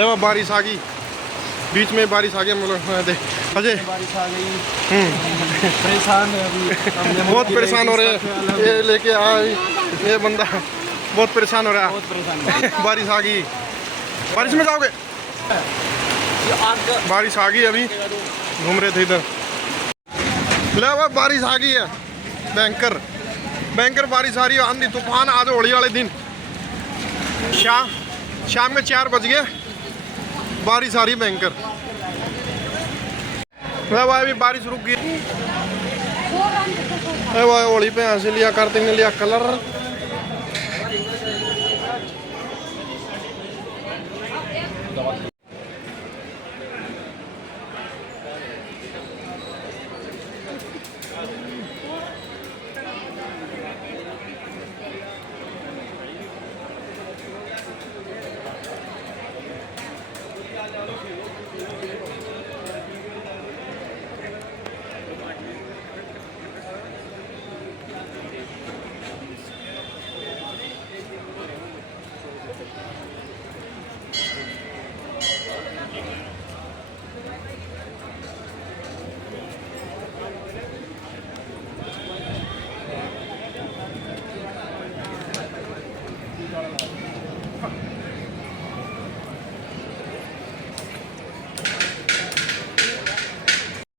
ले बारिश आ गई, बीच में बारिश आ गई। हम लोग देख अजय बारिश आ गई, परेशान है अभी बहुत परेशान हो रहे हैं। ये लेके आए ये बंदा बहुत परेशान हो रहा है। बहुत परेशान है। बारिश आ गई, बारिश में जाओगे? बारिश आ गई, अभी घूम रहे थे इधर। ले वो बारिश आ गई है, भयंकर भयंकर बारिश आ रही है, आंधी तूफान। आज होली वाले दिन शाम में 4 बज गए, बारिश आ रही है भयंकर। भाई अभी बारिश रुक गई। होली पे हंस लिया, कार्तिक ने लिया कलर।